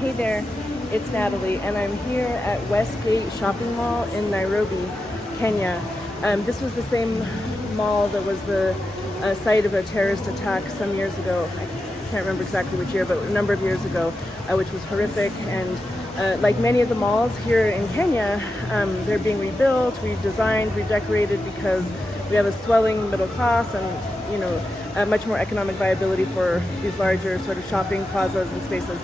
Hey there, it's Natalie, and I'm here at Westgate Shopping Mall in Nairobi, Kenya. This was the same mall that was the site of a terrorist attack some years ago. I can't remember exactly which year, but a number of years ago, which was horrific. And like many of the malls here in Kenya, they're being rebuilt, redesigned, redecorated because we have a swelling middle class and, you know, much more economic viability for these larger sort of shopping plazas and spaces.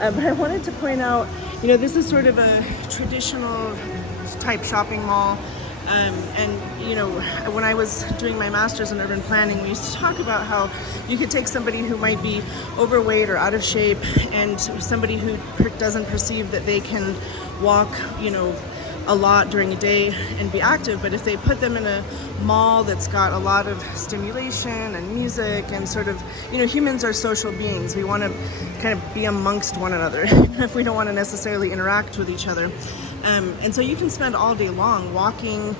But I wanted to point out, you know, this is sort of a traditional type shopping mall. And, you know, when I was doing my master's in urban planning, we used to talk about how you could take somebody who might be overweight or out of shape and somebody who doesn't perceive that they can walk, you know, a lot during a day and be active, but if they put them in a mall that's got a lot of stimulation and music and sort of, you know, humans are social beings. We want to kind of be amongst one another if we don't want to necessarily interact with each other. And so you can spend all day long walking,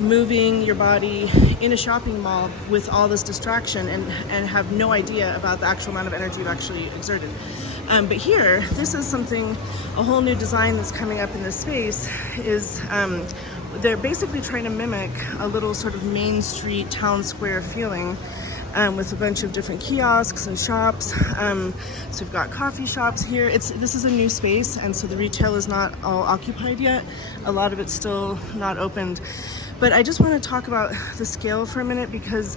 moving your body in a shopping mall with all this distraction and have no idea about the actual amount of energy you've actually exerted. But here, this is something, a whole new design that's coming up in this space is they're basically trying to mimic a little sort of Main Street town square feeling with a bunch of different kiosks and shops. So we've got coffee shops here. This is a new space, and so the retail is not all occupied yet. A lot of it's still not opened. But I just want to talk about the scale for a minute because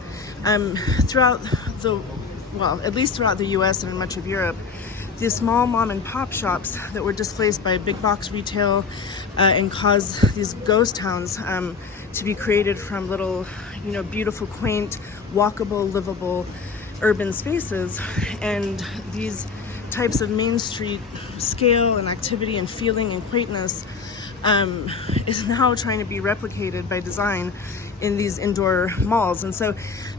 throughout at least throughout the US and in much of Europe, the small mom and pop shops that were displaced by big box retail and caused these ghost towns to be created from little, you know, beautiful, quaint, walkable, livable urban spaces. And these types of Main Street scale and activity and feeling and quaintness is now trying to be replicated by design in these indoor malls. And so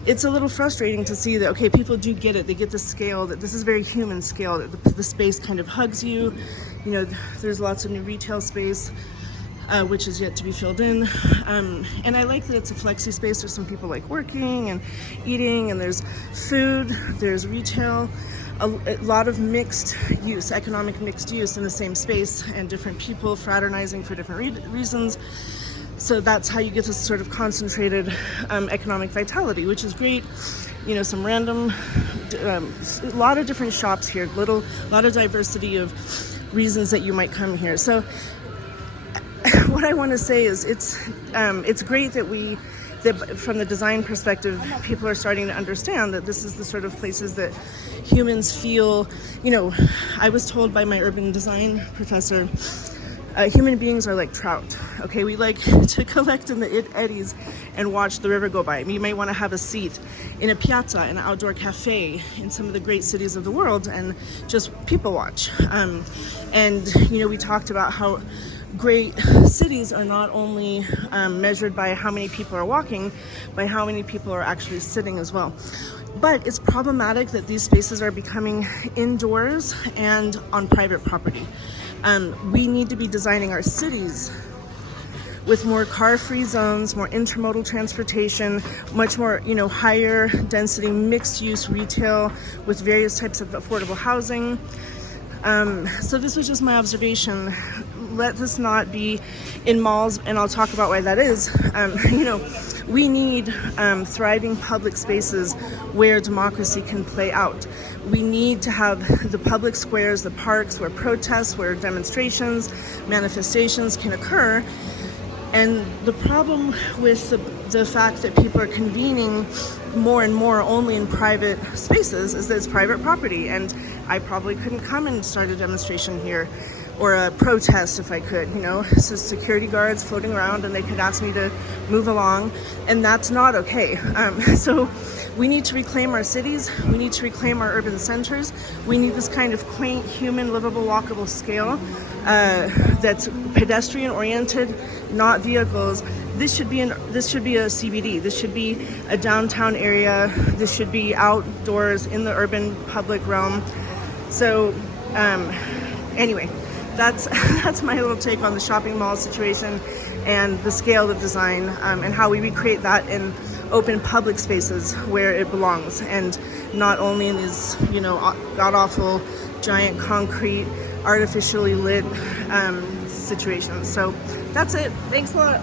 it's a little frustrating to see that, okay, people do get it. They get the scale, that this is very human scale, that the space kind of hugs you. You know, there's lots of new retail space, which is yet to be filled in. And I like that it's a flexi space where some people like working and eating, and there's food, there's retail, a lot of mixed use, economic mixed use in the same space, and different people fraternizing for different reasons. So that's how you get this sort of concentrated economic vitality, which is great. You know, some random, a lot of different shops here, a lot of diversity of reasons that you might come here. So what I want to say is it's great that from the design perspective, people are starting to understand that this is the sort of places that humans feel. You know, I was told by my urban design professor, human beings are like trout. Okay, we like to collect in the eddies and watch the river go by. You may want to have a seat in a piazza, an outdoor cafe in some of the great cities of the world and just people watch. And, you know, we talked about how great cities are not only measured by how many people are walking, by how many people are actually sitting as well. But it's problematic that these spaces are becoming indoors and on private property. We need to be designing our cities with more car-free zones, more intermodal transportation, much more, you know, higher density, mixed-use retail with various types of affordable housing. So this was just my observation. Let this not be in malls, and I'll talk about why that is. You know, we need thriving public spaces where democracy can play out. We need to have the public squares, the parks, where protests, where demonstrations, manifestations can occur. And the problem with the fact that people are convening more and more only in private spaces is that it's private property. And I probably couldn't come and start a demonstration here or a protest if I could, you know. So security guards floating around and they could ask me to move along, and that's not okay. So we need to reclaim our cities. We need to reclaim our urban centers. We need this kind of quaint, human, livable, walkable scale that's pedestrian oriented, not vehicles. This should be a CBD. This should be a downtown area. This should be outdoors in the urban public realm. So anyway, that's my little take on the shopping mall situation and the scale of design, and how we recreate that in open public spaces where it belongs, and not only in these, you know, god-awful giant concrete artificially lit situations. So that's it. Thanks a lot.